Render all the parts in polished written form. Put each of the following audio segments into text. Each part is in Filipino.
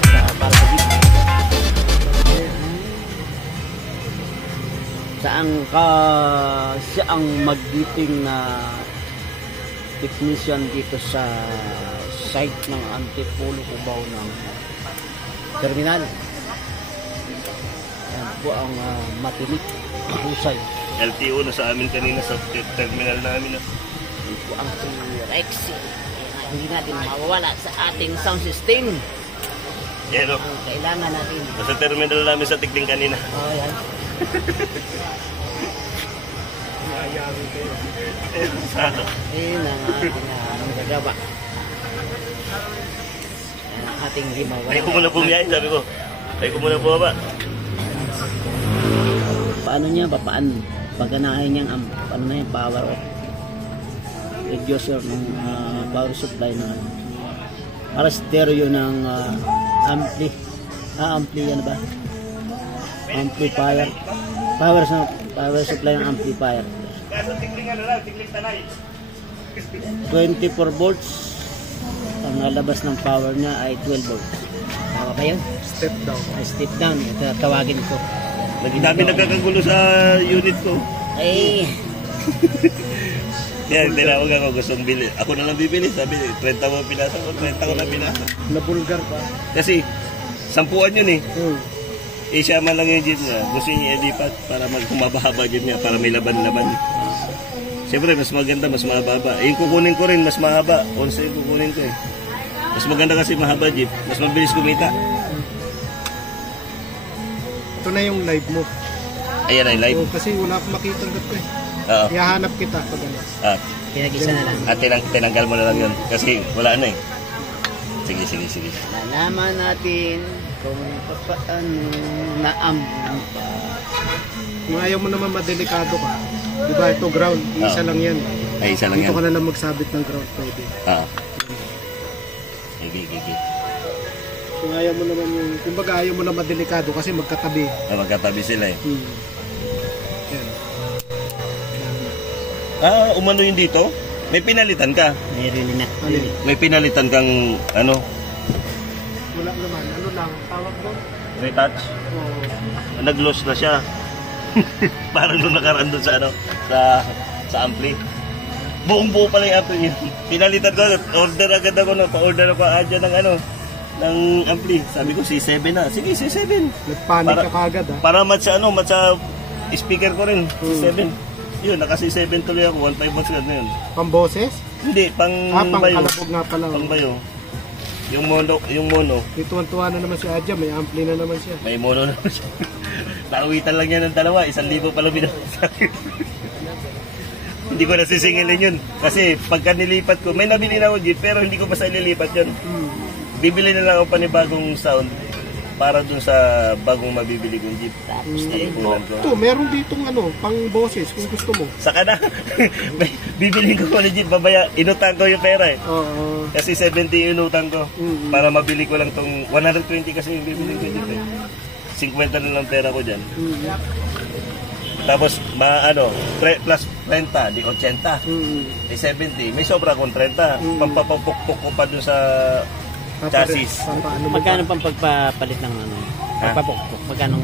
t-shirt para sa gift. Siya ang mag-meeting na technician dito sa site ng Antipolo Cubao ng terminal. Yan po ang matinik, mahusay. LTO na sa amin kanina sa terminal namin. Yan po ang si Rexy. Hindi natin mawawala sa ating sound system. Yan o. Ang kailangan natin. Sa terminal namin sa Tikling kanina. Oh, yan. Yan ang ating nagagawa. Yan ang ating himawa. Ay ko muna bumiyahin, sabi ko. Ay ko muna bumaba. Paano niya ba? Pagkanahin niyang ano na yung power off. Reducer ng power supply ng para stereo ng ampli. Ampli yan ba? Amplifier. Power supply ng amplifier. 24 volts. Ang labas ng power niya ay 12 volts. Tama ba yun? Step down. Step down. Ito, tawagin ko. Dami nagkakagulo sa unit ko. Ay. Yan, tinawag ako, gustong bili. Ako na lang bibili, sabi, 30 mo pinasa ko, 30 ko na pinasa. Nabulgar pa. Kasi, 10 yun eh. Eh, siya man lang yung jeep niya. Gusto niya i-lipat para magkumababa jeep niya, para may laban-laban. Siyempre, mas maganda, mas mahaba. Eh, yung kukunin ko rin, mas mahaba. 11 yung kukunin ko eh. Mas maganda kasi mahaba jeep, mas mabilis kumita. Ito na yung live mo. Ayan ay live. Kasi wala akong makita ng eh. Oo. Ihahanap kita pag ano. Pinag-isa na lang. At tinanggal mo na lang yun. Kasi wala na eh. Sige. Nalaman natin kung paano naampa. Kung ayaw mo naman madelikado ka, di ba ito ground, isa lang yan. Ay, isa lang dito yan. ka na lang magsabit ng ground, pwede. Sige. Kung ayaw mo naman yung, kumbaga ayaw mo na madelikado kasi magkatabi. Magkatabi sila eh. Yan. Umano yun dito? May pinalitan ka? Meron na. May pinalitan kang ano? Wala naman, ano lang, tawag mo? Retouch? Nag-loss na siya. Parang nung nakaraan doon sa ano, sa ampli. Buong-buo pala yung ampli. Pinalitan ko, order agad ako, pa-order ako adya ng ano, ng ampli. Sabi ko C7 na. Sige, C7. Nagpanik ka kagad ha? Para matcha speaker ko rin, C7. Yun, naka C7 tuloy ako, 1.5 watts na yun. Pamboses? Hindi, pang bayo. Kalabog nga pala. Pang bayo. Yung mono. Tuwan-tuwa na naman si Adja, may ampli na naman siya. May mono na naman siya. Nakawitan lang yan ng dalawa, 1,000 pala binasa. Hindi ko nasisingilin yun. Kasi pagka nilipat ko, may nabili na ako jeep, pero hindi ko basta nilipat yun. Bibili na lang ako panibagong sound para dun sa bagong mabibili kong jeep. Tapos ito, meron ditong ano, pang boses kung gusto mo. Saka na. Bibili ko ng jeep, inutang ko yung pera eh. Kasi 70 inutang ko. Para mabili ko lang tong 120 kasi yung bibili ko jeep eh. 50 na lang pera ko dyan. Tapos, plus 30, di 80. Di 70. May sobra kong 30. Pampapapukpuk ko pa dun sa chassis. Magkano pang pagpapalit ng ano? Pagpapukpuk? Magkano?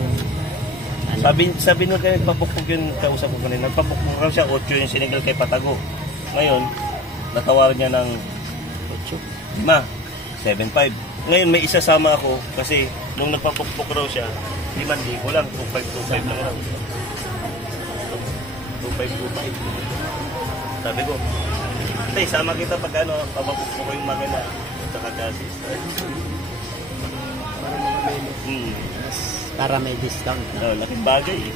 Sabi nung kayo, nagpapukpuk yun, kausap ko kanina. Nagpapukpuk raw siya, 8 yung siningil kay Patago. Ngayon, natawar niya ng 7.5. Ngayon, may isasama ako kasi nung nagpapukpuk raw siya, 5,000 lang, 2.5 lang raw. 2.5. Sabi ko, hindi, sama kita pag papapukpuk ko yung makina at saka chassis. Para may discount. Laking bagay eh.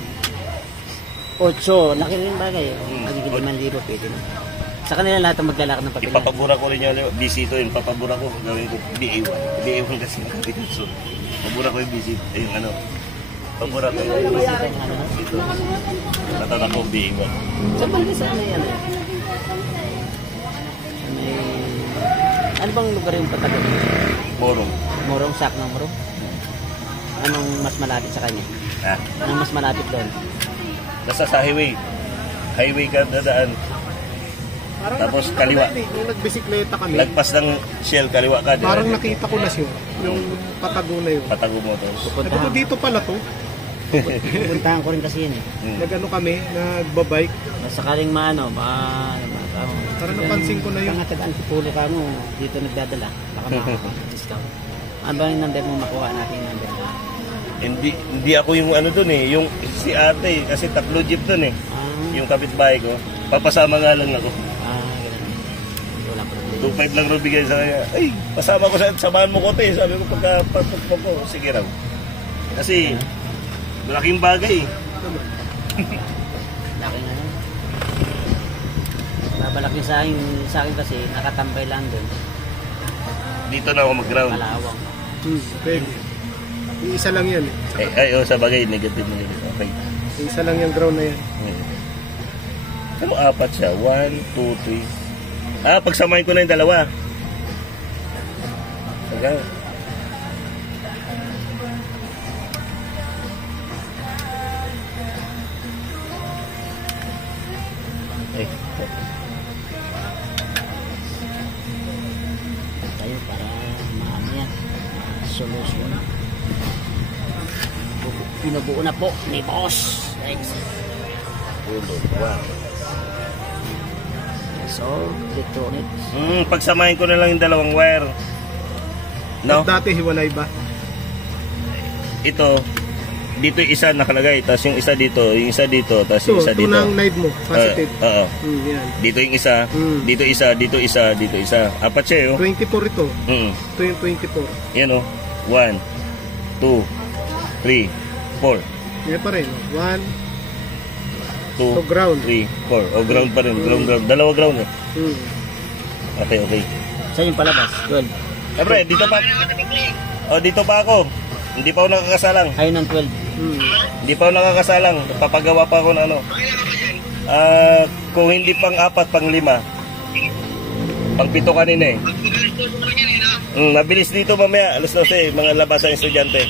8, laki rin bagay. Magiging 5,000 pwede na. Sa kanila lahat ang maglalakad ng papel. Ipapabura ko rin yung BC to yun. Papabura ko. Gawin ko BA1. BA1 kasi so, pabura ko yung BC. Yung pabura ko yung BC. Natata ko BA1. Sa balik sana yan eh. Ano bang lugar yung Patago? Morong, sak ng Morong? Anong mas malapit sa kanya? Anong mas malapit doon? Nasa sa highway. Highway ka dadaan. Parang Tapos nakita ko kaliwa. na yun eh. Nung nagbisikleta kami, Lagpas ng Shell, kaliwa ka. di ba? parang nakita ko na siya. Yung patago na yun. Patago mo to. Sabi ko, Pupuntahan. dito pala to. Pupuntahan ko rin kasi yun eh. Nag-ano kami, nagbabike. Sakaling maano, Parang napansin ko na yun. Tanga-tagaan si Pulo ka mo, dito nagdadala. Baka makaka-discount. Ano ba yung number mo makuha natin yung number mo? Hindi ako yung ano dun eh. Yung si ate, kasi tatlo jeep dun eh. Yung kapitbahay ko. Papasama nga lang ako. Ganun. Wala problema. 2.5 lang rin bigay sa kanya. Ay, pasama ko sa samahan mo ko te. Sabi ko pagka ko, sige raw. Kasi, malaking bagay eh. Laki nga nun. Babalak niya sa akin kasi nakatambay lang doon. Dito na ako mag-ground. Malawang. Pwede. Isa lang yan eh. Sa bagay, negative. Okay. Isa lang yung ground na yan. Ano, apat siya? 1, 2, 3. Pagsamahin ko na yung dalawa. Okay. Tayo para maano yan. Solusyon. Pinubuo na po ni Boss. Thanks. Wow. So, electronics. Pagsamahin ko na lang yung dalawang wire. No? Dati hiwalay ba? Ito, dito yung isa nakalagay, tapos yung isa dito, tapos yung So, isa ito dito. na ang knife mo. Positive. Oo. Yan. Dito yung isa, dito isa, dito isa, dito isa. Apat siya yun. 24 ito. Mm. Ito yung 24. Yan o. 1, 2, 3, 4. Yan pa rin. 1, 2, So, ground. 3, 4. O, ground pa rin. Ground. Dalawa ground eh. Okay. Saan yung palabas? 12. Siyempre, dito pa. Dito pa ako. Hindi pa ako nakakasalang. Ayun ng 12. Hindi pa ako nakakasalang. Papagawa pa ako ng ano. Kung hindi pang 4, pang 5. Pang 7 kanina eh. Mabilis dito mamaya. Alas 12, mga labasan ng estudyante.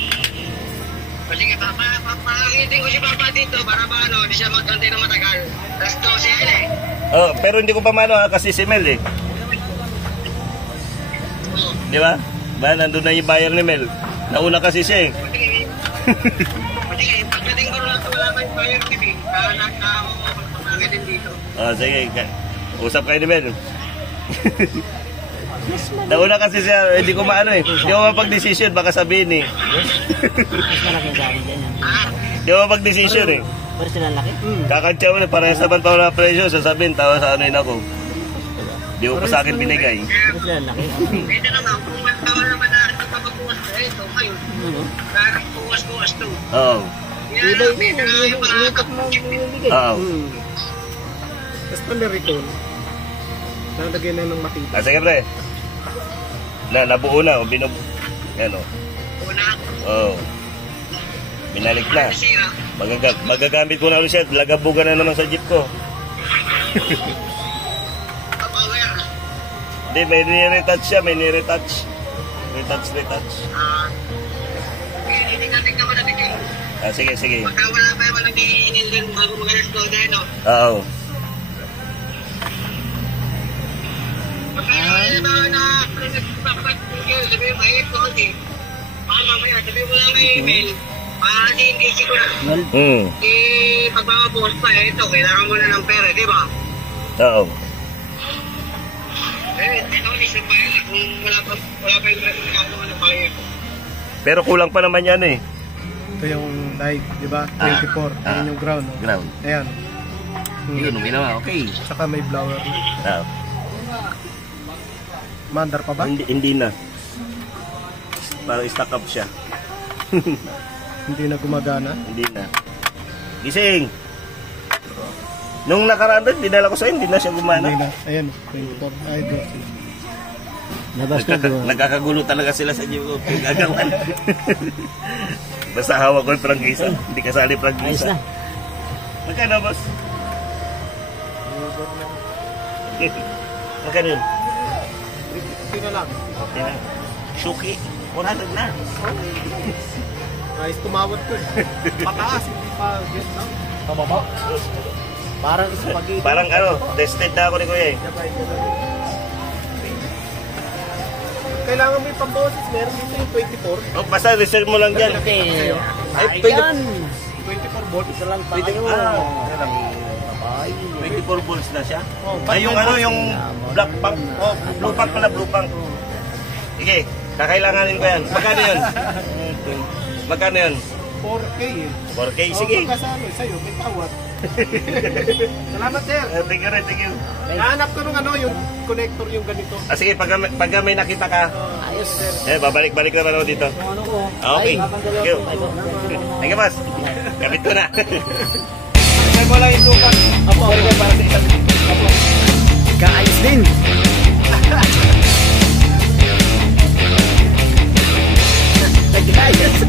Sige, papakitin ko si Papa dito para paano, hindi siya magkantay ng matagal. Alas 12 yan eh. Pero hindi ko pa mano kasi si Mel eh. Di ba? Nandun na yung buyer ni Mel. Nauna kasi siya eh. Sige, pagdating ko na wala may buyer TV. Anak na ako magpapagatin dito. Sige. Usap kayo ni Mel. Nauna kasi siya, hindi ko maano eh. Hindi ko mapag-decision, baka sabihin eh. Mas malaki sa akin dyan yan. Hindi ko mapag-decision eh. Pero sila laki. Kakantya mo na, parehas naman pa wala presyo, sasabihin, tawa sa ano yun ako. Hindi ko pa sa akin binigay. Pero sila laki. Pwede naman, kung magtawa naman na kapag-buwas na ito, kayo. Parang buwas-buwas to. Oo. Iba yung inikot mo bibigay. Oo. Tapos pala recall. Nalagay na ng makita. Sige pre. Nabuo na, yan o. Una ako. Oo. Binalik na. Nasira. Magagamit ko na ulit siya. Lagabugan na naman sa jeep ko. Power. Hindi, may ni-retouch siya. May ni-retouch. Retouch. Hindi natin naman natin kayo. Sige. Pagka wala pa yung walang hihinil din bago mag-alas 12, no? Oo. Pagka wala na nagpapatigil, sabi mo may konti. Baka mamaya, sabi mo lang may email. Kasi hindi siguro. Pagpapabukas pa, ito, kailangan mo na ng pera, di ba? Oo. Ito, isip pa yun. Kung wala pa yung ginagawa ng buyer. Pero kulang pa naman yan eh. Ito yung live, di ba? 24. Ayan yung ground. No? Ground. Ayan. Yun, ginawa. Okay. Saka may blower. Mandar pa ba? Hindi na. Parang stock up siya. Hindi na gumagana. Hindi na. Gising! Nung nakaraan doon, dinala ko sa'yo, hindi na siya gumana. Hindi na. Ayan, 24. Ay, doon sila. Labas na doon. Nagkakagulo talaga sila sa jeep ko. Gagawan. Basta hawak ko yung prangkisa. Hindi kasali Ayos prangkisa. na. Magkano, boss? Magkano yun? Hindi na lang. Okay na. Shuki. 100 na. Ayos tumawad ko. Pataas, hindi pa get down. Pababa. Parang spaghetti. Parang ano, tested na ako ni Kuya eh. Kailangan mo yung pamboses, meron dito yung 24. Oh, basta reserve mo lang dyan. Okay. Ay, Ayan. 24 volts. Isa lang tayo. Pwede- Babay. 24 volts na siya. Oh, Ay, yung ano, yung black pump. Oh, blue pump pala, blue pump. Sige, kakailanganin ko yan. Magkano yun? Magkano yun? 4K eh. 4K, sige. Oh, pagka sa ano, sa'yo, may tawad. Salamat, sir. Thank you rin, thank you. Nahanap ko nung ano, yung connector yung ganito. Ah, sige, pag may nakita ka, Ayos. babalik-balik naman ako dito. Yung ano ko. Ah, okay. Ay, Thank you. ay, Thank you, boss. Kapit ko na. Isang mo lang yung lupa. Apo. Sorry ka para sa isang. Kaayos din. Nagkaya.